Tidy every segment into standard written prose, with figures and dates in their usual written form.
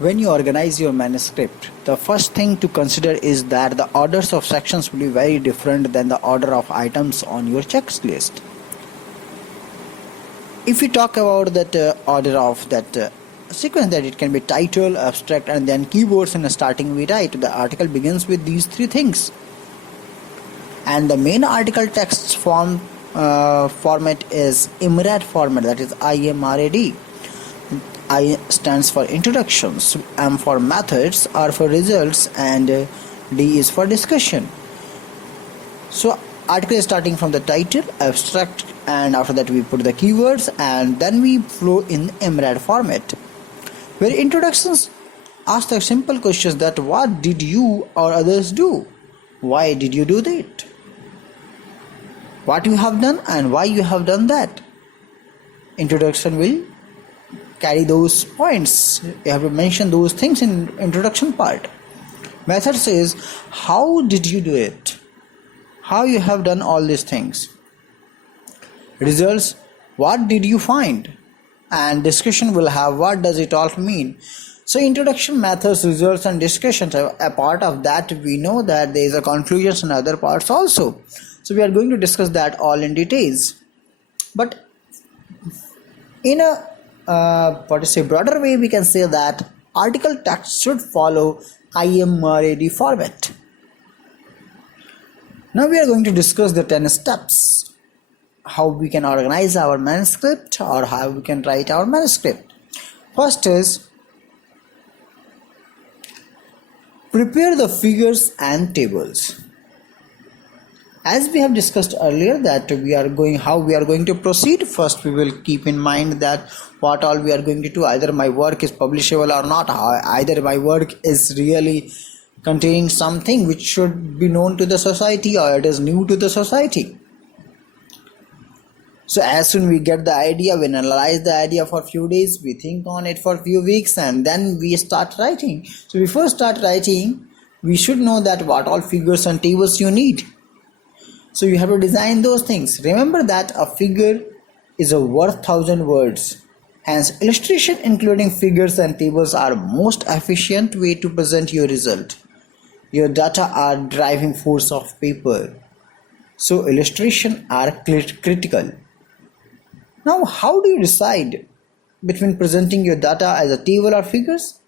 When you organize your manuscript, the first thing to consider is that the orders of sections will be very different than the order of items on your checklist. If we talk about that order of that sequence, that it can be title, abstract, and then keywords. In starting we write the article begins with these three things, and the main article text format is IMRAD format, that is IMRAD. I stands for introductions, M for methods, R for results, and D is for discussion. So article is starting from the title, abstract, and after that we put the keywords, and then we flow in IMRAD format, where introductions ask the simple questions that what did you or others do, why did you do that, what you have done and why you have done that. Introduction will carry those points. You have to mention those things in introduction part. Method says how did you do it, how you have done all these things. Results, what did you find, and discussion will have what does it all mean. So introduction, methods, results, and discussions. A part of that we know that there is a conclusions and other parts also. So we are going to discuss that all in details. But in a broader way, we can say that article text should follow IMRAD format. Now we are going to discuss the 10 steps, how we can organize our manuscript or how we can write our manuscript. First is prepare the figures and tables. As we have discussed earlier that how we are going to proceed. First we will keep in mind that what all we are going to do, either my work is publishable or not, either my work is really containing something which should be known to the society or it is new to the society. So as soon we get the idea, we analyze the idea for a few days, we think on it for a few weeks, and then we start writing. So before start writing, we should know that what all figures and tables you need. So you have to design those things. Remember that a figure is worth 1,000 words. Hence, illustration including figures and tables are most efficient way to present your result. Your data are driving force of paper. So illustration are critical. Now, how do you decide between presenting your data as a table or figures?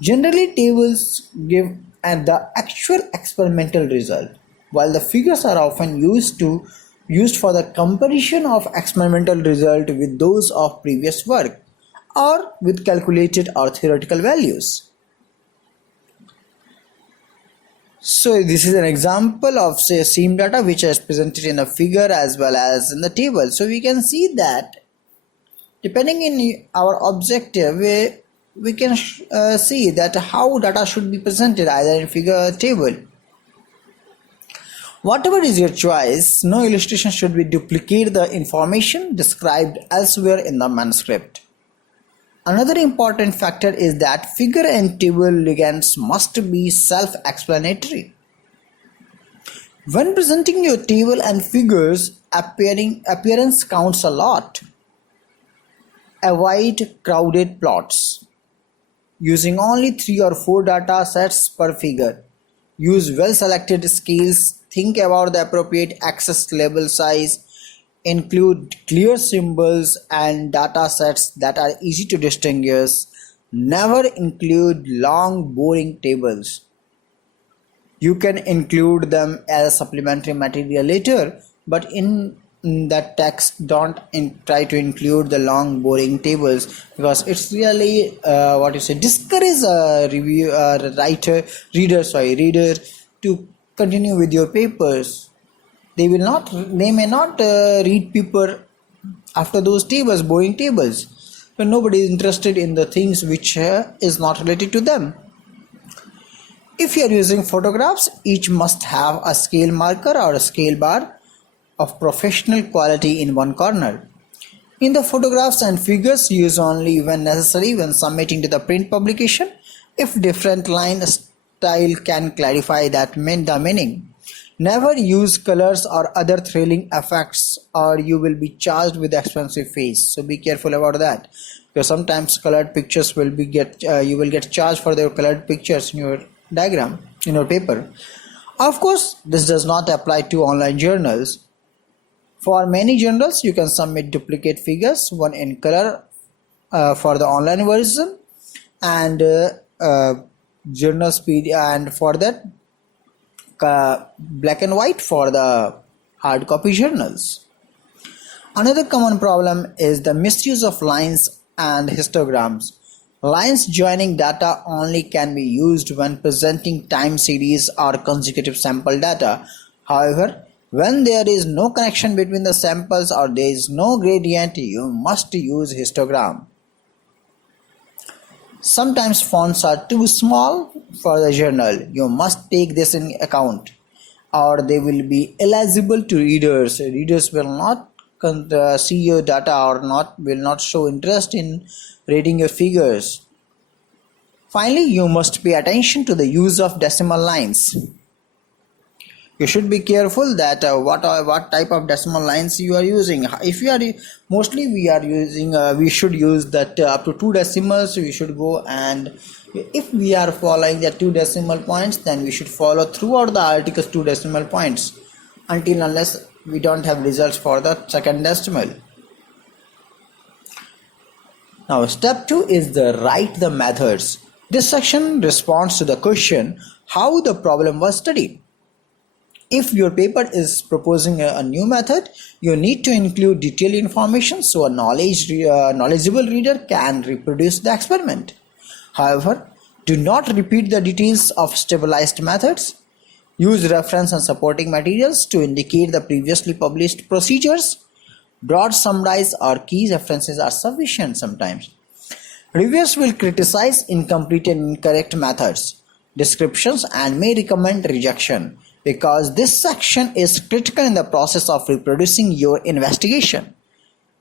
Generally, tables give the actual experimental result, while the figures are often used for the comparison of experimental result with those of previous work or with calculated or theoretical values. So this is an example of say same data which is presented in a figure as well as in the table. So we can see that depending in our objective, we can see that how data should be presented either in figure or table. Whatever is your choice, no illustration should be duplicate the information described elsewhere in the manuscript. Another important factor is that figure and table ligands must be self-explanatory. When presenting your table and figures, appearance counts a lot. Avoid crowded plots. Using only 3 or 4 data sets per figure. Use well-selected scales. Think about the appropriate axis label size. Include clear symbols and data sets that are easy to distinguish. Never include long, boring tables. You can include them as supplementary material later, but in that text don't try to include the long, boring tables, because it's really discourage a reader to continue with your papers. They may not read paper after those tables, boring tables, but nobody is interested in the things which is not related to them. If you are using photographs, each must have a scale marker or a scale bar of professional quality in one corner. In the photographs and figures, use only when necessary when submitting to the print publication, if different line style can clarify the meaning. Never use colors or other thrilling effects or you will be charged with expensive fees. So be careful about that. because sometimes colored pictures will be you will get charged for the colored pictures in your diagram, in your paper. Of course, this does not apply to online journals. For many journals, you can submit duplicate figures, one in color for the online version, and journal speed, and for that black and white for the hard copy journals. Another common problem is the misuse of lines and histograms. Lines joining data only can be used when presenting time series or consecutive sample data. However, when there is no connection between the samples or there is no gradient, you must use histogram. Sometimes fonts are too small for the journal. You must take this in account, or they will be illegible to readers. Readers will not see your data or will not show interest in reading your figures. Finally, you must pay attention to the use of decimal lines. You should be careful that what type of decimal lines you are using. If you are mostly we should use that up to 2 decimals we should go, and if we are following the 2 decimal points, then we should follow throughout the articles 2 decimal points unless we don't have results for the second decimal. Now step 2 is write the methods. This section responds to the question how the problem was studied. If your paper is proposing a new method, you need to include detailed information so a knowledgeable reader can reproduce the experiment. However, do not repeat the details of stabilized methods. Use reference and supporting materials to indicate the previously published procedures. Broad summaries or key references are sufficient sometimes. Reviewers will criticize incomplete and incorrect methods, descriptions, and may recommend rejection, because this section is critical in the process of reproducing your investigation.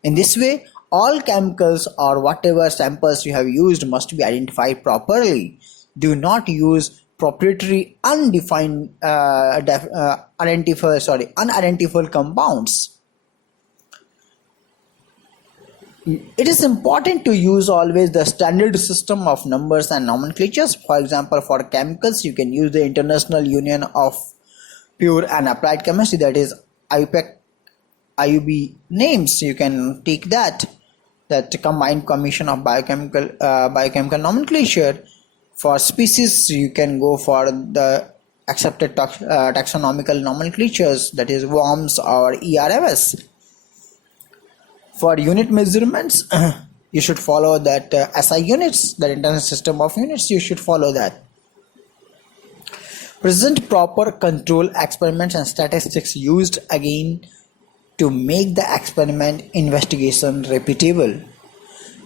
In this way, all chemicals or whatever samples you have used must be identified properly. Do not use proprietary unidentifiable compounds. It is important to use always the standard system of numbers and nomenclatures. For example, for chemicals, you can use the International Union of Pure and Applied Chemistry, that is IUB names. You can take that combined commission of biochemical nomenclature. For species, you can go for the accepted taxonomical nomenclatures, that is WORMS or ERMS. For unit measurements, you should follow that SI units, that International System of Units. You should follow that. Present proper control experiments and statistics used again to make the experiment investigation repeatable.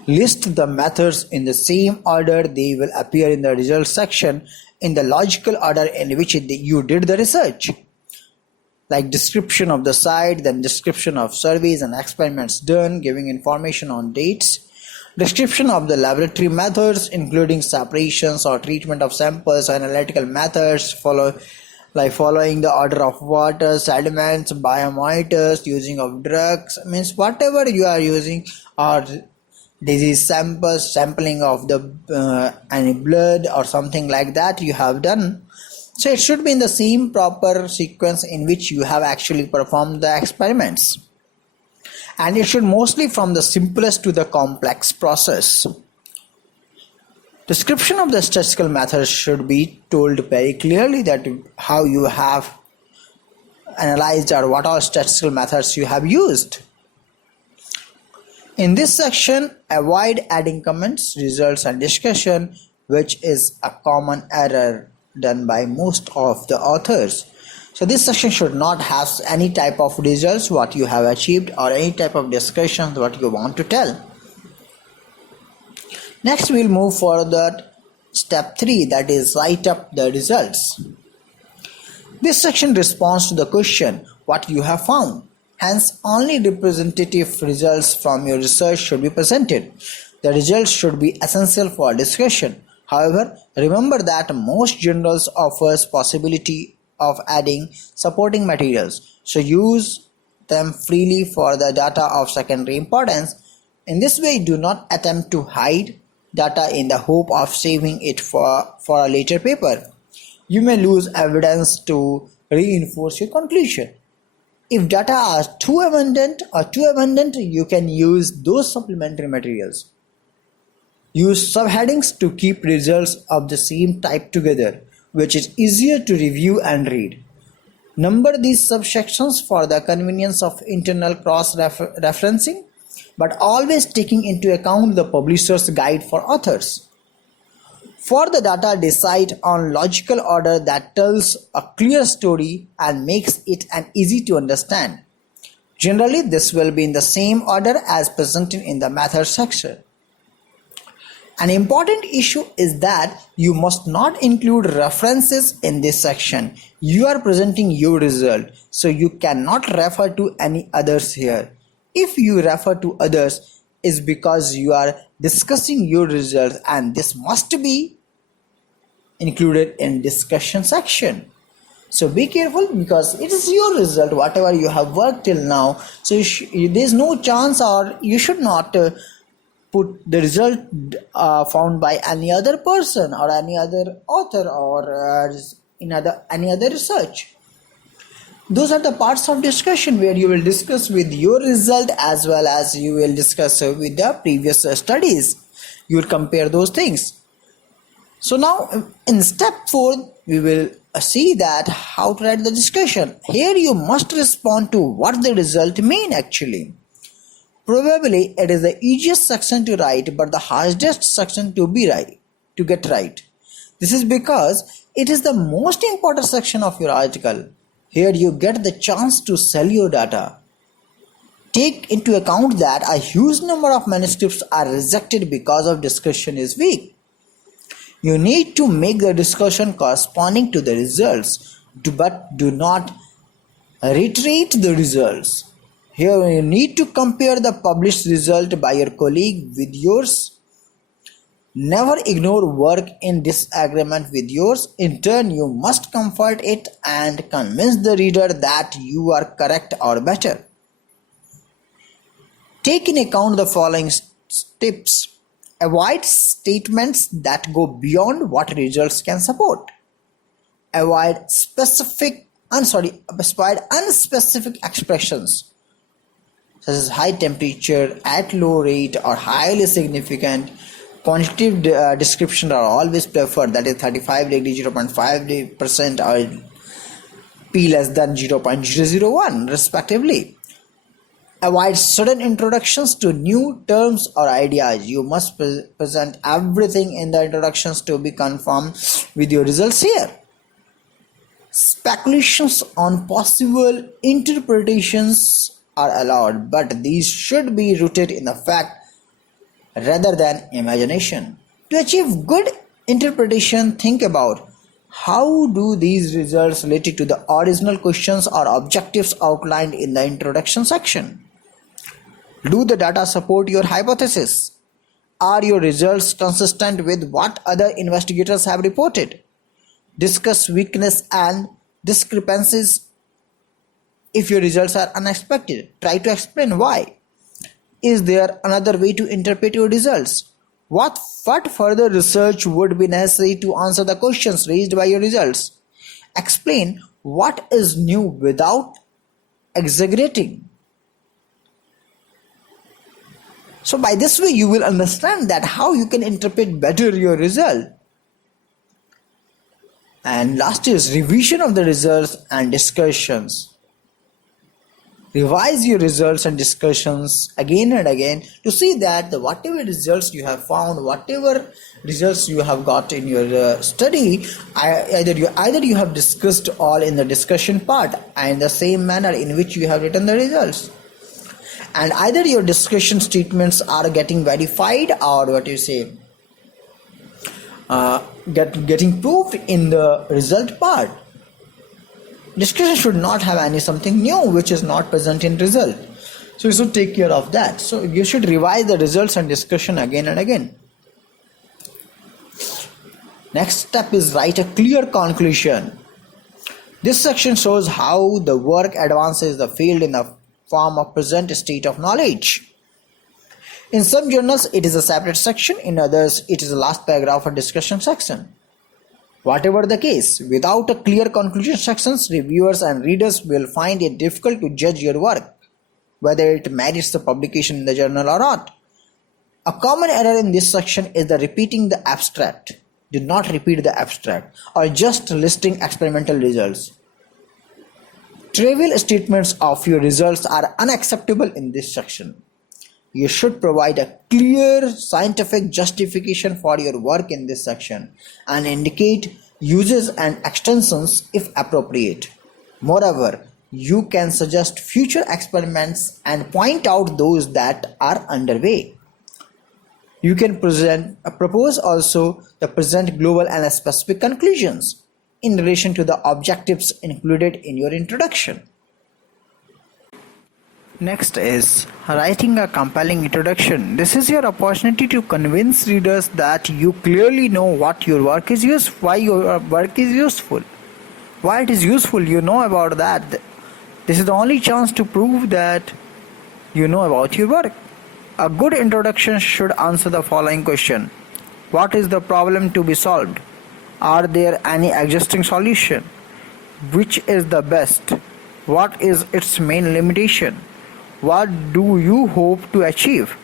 List the methods in the same order they will appear in the results section, in the logical order in which you did the research, like description of the site, then description of surveys and experiments done, giving information on dates, description of the laboratory methods including separations or treatment of samples, analytical methods, following the order of water, sediments, biomoiters, using of drugs, means whatever you are using, or disease samples, sampling of the any blood or something like that you have done. So it should be in the same proper sequence in which you have actually performed the experiments. And it should mostly from the simplest to the complex process. Description of the statistical methods should be told very clearly, that how you have analyzed or what all statistical methods you have used. In this section, avoid adding comments, results and discussion, which is a common error done by most of the authors. So this section should not have any type of results what you have achieved or any type of discussions what you want to tell. Next we will move for the step 3, that is write up the results. This section responds to the question what you have found. Hence only representative results from your research should be presented. The results should be essential for discussion. However, remember that most journals offers possibility of adding supporting materials, so use them freely for the data of secondary importance. In this way, do not attempt to hide data in the hope of saving it for a later paper. You may lose evidence to reinforce your conclusion. If data are too abundant, you can use those supplementary materials. Use subheadings to keep results of the same type together, which is easier to review and read. Number these subsections for the convenience of internal cross-referencing, but always taking into account the publisher's guide for authors. For the data, decide on logical order that tells a clear story and makes it easy to understand. Generally, this will be in the same order as presented in the method section. An important issue is that you must not include references in this section. You are presenting your result, so you cannot refer to any others here. If you refer to others, it's because you are discussing your results, and this must be included in discussion section. So be careful, because it is your result, whatever you have worked till now. So there's no chance, or you should not put the result found by any other person or any other author or any other research. Those are the parts of discussion where you will discuss with your result as well as you will discuss with the previous studies. You will compare those things. So now in step 4, we will see that how to write the discussion. Here you must respond to what the result mean actually. Probably it is the easiest section to write, but the hardest section to get right. This is because it is the most important section of your article. Here you get the chance to sell your data. Take into account that a huge number of manuscripts are rejected because of discussion is weak. You need to make the discussion corresponding to the results, but do not reiterate the results. Here you need to compare the published result by your colleague with yours. Never ignore work in disagreement with yours. In turn, you must comfort it and convince the reader that you are correct or better. Take in account the following tips. Avoid statements that go beyond what results can support. Avoid unspecific expressions such as high temperature, at low rate, or highly significant. Quantitative descriptions are always preferred, that is 35 degree, 0.5% or P less than 0.001 respectively. Avoid sudden introductions to new terms or ideas. You must present everything in the introductions to be conformed with your results here. Speculations on possible interpretations are allowed, but these should be rooted in the fact rather than imagination. To achieve good interpretation, think about how do these results relate to the original questions or objectives outlined in the introduction section. Do the data support your hypothesis? Are your results consistent with what other investigators have reported? Discuss weakness and discrepancies. If your results are unexpected, try to explain why. Is there another way to interpret your results? What further research would be necessary to answer the questions raised by your results? Explain what is new without exaggerating. So by this way you will understand that how you can interpret better your result. And last is revision of the results and discussions. Revise your results and discussions again and again to see that whatever results you have found, whatever results you have got in your study, either you have discussed all in the discussion part and in the same manner in which you have written the results, and either your discussion statements are getting verified or getting proved in the result part. Discussion should not have any something new which is not present in result. So you should take care of that. So you should revise the results and discussion again and again. Next step is write a clear conclusion. This section shows how the work advances the field in the form of present state of knowledge. In some journals, it is a separate section. In others, it is the last paragraph or discussion section. Whatever the case, without a clear conclusion sections, reviewers and readers will find it difficult to judge your work, whether it merits the publication in the journal or not. A common error in this section is the repeating the abstract. Do not repeat the abstract or just listing experimental results. Trivial statements of your results are unacceptable in this section. You should provide a clear scientific justification for your work in this section and indicate uses and extensions if appropriate. Moreover, you can suggest future experiments and point out those that are underway. You can propose also the present global and specific conclusions in relation to the objectives included in your introduction. Next is writing a compelling introduction. This is your opportunity to convince readers that you clearly know what your work is why your work is useful. Why it is useful, you know about that. This is the only chance to prove that you know about your work. A good introduction should answer the following question. What is the problem to be solved? Are there any existing solution? Which is the best? What is its main limitation? What do you hope to achieve?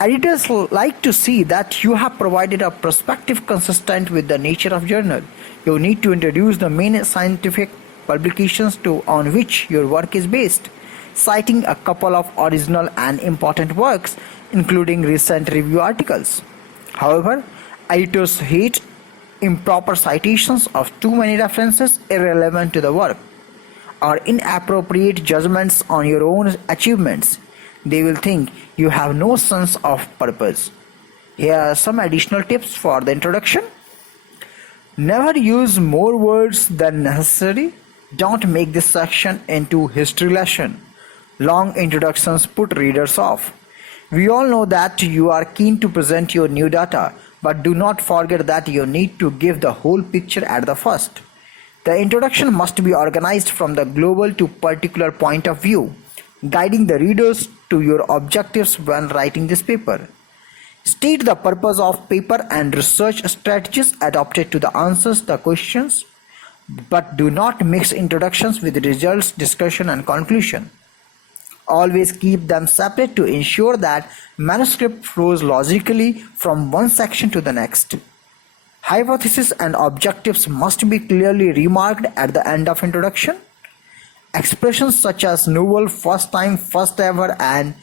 Editors like to see that you have provided a perspective consistent with the nature of journal. You need to introduce the main scientific publications on which your work is based, citing a couple of original and important works, including recent review articles. However, editors hate improper citations of too many references irrelevant to the work, or inappropriate judgments on your own achievements. They will think you have no sense of purpose. Here are some additional tips for the introduction. Never use more words than necessary. Don't make this section into history lesson. Long introductions put readers off. We all know that you are keen to present your new data, but do not forget that you need to give the whole picture at the first. The introduction must be organized from the global to particular point of view, guiding the readers to your objectives when writing this paper. State the purpose of paper and research strategies adopted to the answers the questions, but do not mix introductions with results, discussion and conclusion. Always keep them separate to ensure that manuscript flows logically from one section to the next. Hypotheses and objectives must be clearly remarked at the end of introduction. Expressions such as novel, first time, first ever and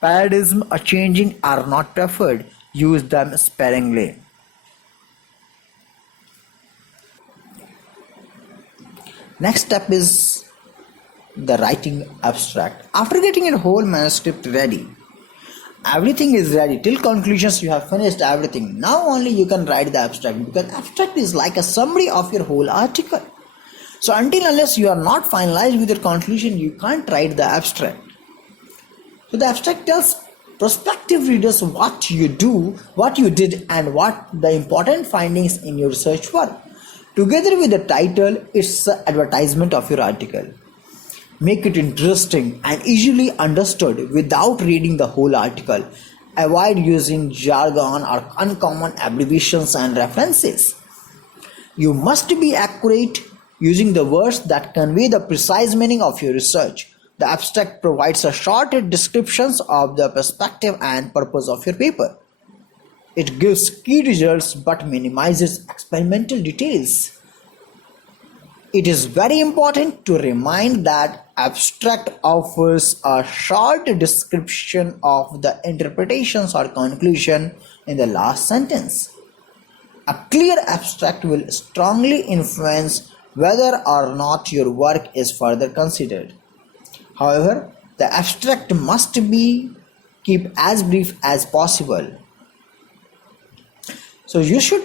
paradigm changing are not preferred. Use them sparingly. Next step is the writing abstract. After getting your whole manuscript ready, everything is ready till conclusions, you have finished everything. Now only you can write the abstract, because abstract is like a summary of your whole article. So unless you are not finalized with your conclusion, you can't write the abstract. So the abstract tells prospective readers what you do, what you did and what the important findings in your research were. Together with the title, it's the advertisement of your article. Make it interesting and easily understood without reading the whole article. Avoid using jargon or uncommon abbreviations and references. You must be accurate, using the words that convey the precise meaning of your research. The abstract provides a short descriptions of the perspective and purpose of your paper. It gives key results but minimizes experimental details. It is very important to remind that abstract offers a short description of the interpretations or conclusion in the last sentence. A clear abstract will strongly influence whether or not your work is further considered. However, the abstract must be kept as brief as possible. So you should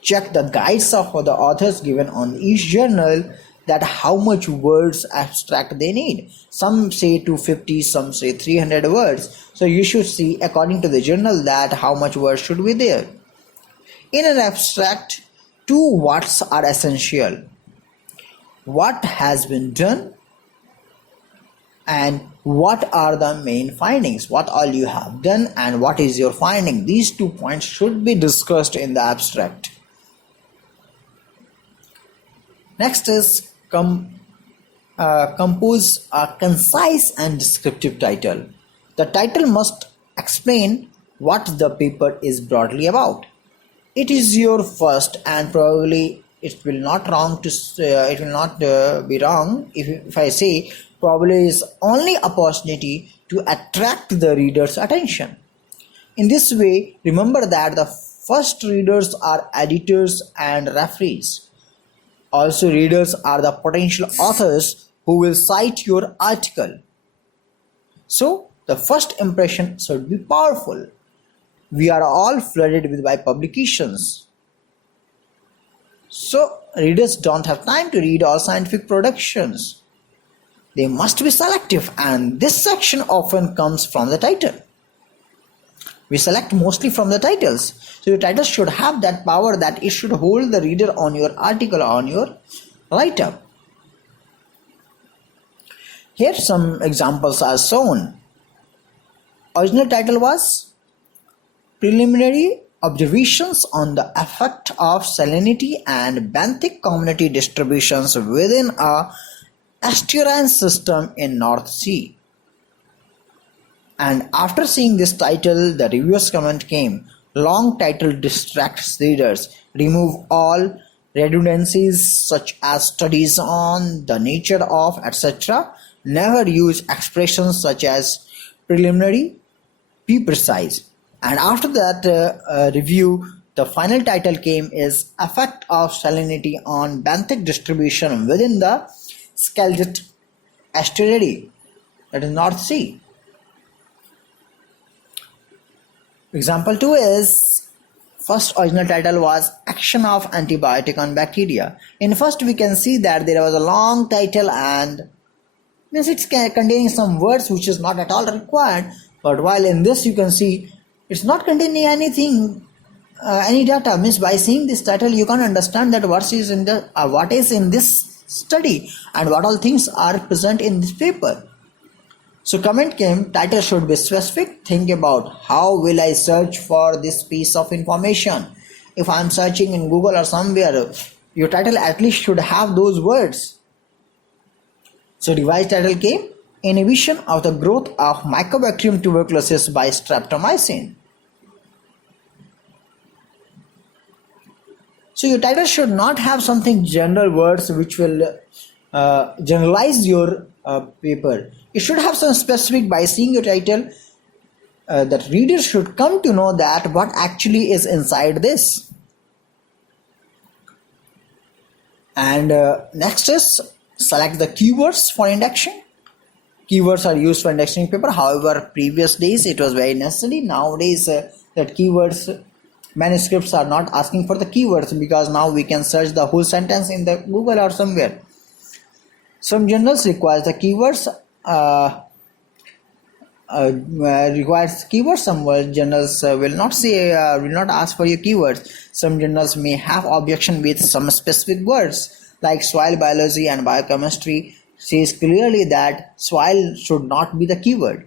check the guides of the authors given on each journal, that how much words abstract they need. Some say 250, some say 300 words. So you should see according to the journal that how much words should be there. In an abstract, 2 whats are essential. What has been done and what are the main findings, what all you have done and what is your finding. These 2 points should be discussed in the abstract. Next is compose a concise and descriptive title. The title must explain what the paper is broadly about. It is your first and probably it will not be wrong if I say probably is only opportunity to attract the reader's attention. In this way, remember that the first readers are editors and referees. Also, readers are the potential authors who will cite your article. So, the first impression should be powerful. We are all flooded with by publications. So, readers don't have time to read all scientific productions. They must be selective, and this section often comes from the title. We select mostly from the titles. So your title should have that power that it should hold the reader on your article, on your write-up. Here some examples are shown. Original title was Preliminary Observations on the Effect of Salinity and Benthic Community Distributions within a Estuarine System in North Sea. And after seeing this title, the reviewer's comment came, long title distracts readers, remove all redundancies such as studies on, the nature of, etc. Never use expressions such as preliminary, be precise. And after that review, the final title came is Effect of Salinity on Benthic Distribution within the Skagit Estuary, that is North Sea. Example 2 is, first original title was Action of Antibiotic on Bacteria. In first we can see that there was a long title and means it's containing some words which is not at all required, but while in this you can see it's not containing anything, any data. Means by seeing this title you can understand that what is in this study and what all things are present in this paper. So comment came, title should be specific. Think about how will I search for this piece of information. If I am searching in Google or somewhere, your title at least should have those words. So revised title came, Inhibition of the Growth of Mycobacterium Tuberculosis by Streptomycin. So your title should not have something general words which will generalize your paper. It should have some specific. By seeing your title, that readers should come to know that what actually is inside this. And next is select the keywords for indexing. Keywords are used for indexing paper. However, previous days it was very necessary. Nowadays that keywords, manuscripts are not asking for the keywords because now we can search the whole sentence in the Google or somewhere. Some journals require the keywords. Requires keywords. Some journals will not ask for your keywords. Some journals may have objection with some specific words, like soil biology and biochemistry says clearly that soil should not be the keyword.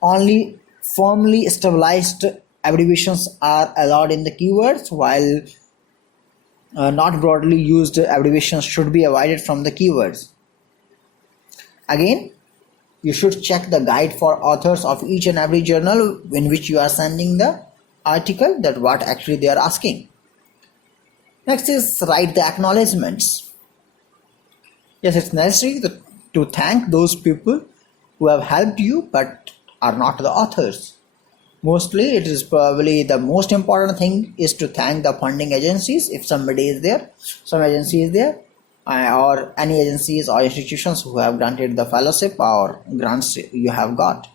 Only firmly stabilized abbreviations are allowed in the keywords, while not broadly used abbreviations should be avoided from the keywords. Again, you should check the guide for authors of each and every journal in which you are sending the article, that what actually they are asking. Next is write the acknowledgements. Yes, it's necessary to thank those people who have helped you but are not the authors. Mostly it is probably the most important thing is to thank the funding agencies if somebody is there, some agency is there, or any agencies or institutions who have granted the fellowship or grants you have got.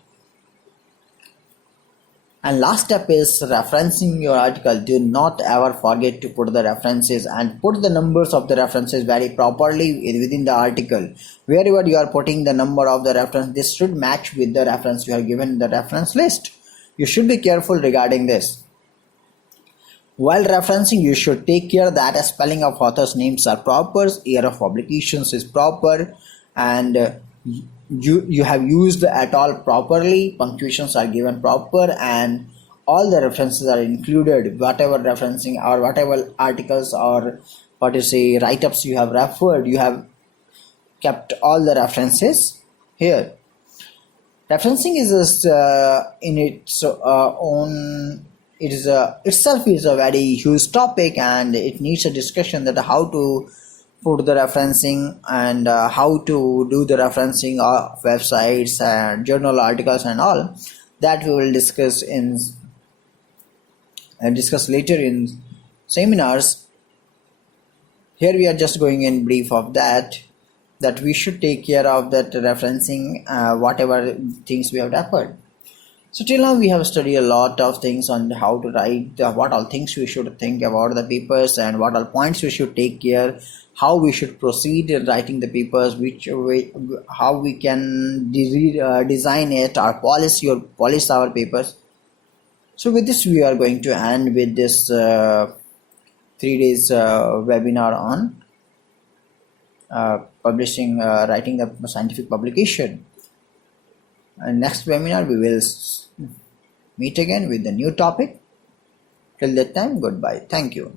And last step is referencing your article. Do not ever forget to put the references and put the numbers of the references very properly within the article. Wherever you are putting the number of the reference, this should match with the reference you have given in the reference list. You should be careful regarding this. While referencing, you should take care that a spelling of authors' names are proper, year of publications is proper, and you have used at all properly, punctuations are given proper, and all the references are included, whatever referencing or whatever articles or what you say write-ups you have referred, you have kept all the references here. Referencing is just in its own, it is itself is a very huge topic, and it needs a discussion that how to put the referencing and how to do the referencing of websites and journal articles and all that we will discuss in discuss later in seminars. Here we are just going in brief of that we should take care of that referencing whatever things we have referred. So till now we have studied a lot of things on how to write, what all things we should think about the papers, and what all points we should take care, how we should proceed in writing the papers, which way, how we can design it or polish our papers. So with this we are going to end with this 3 days webinar on publishing, writing the scientific publication. And next webinar we will meet again with a new topic. Till that time, goodbye. Thank you.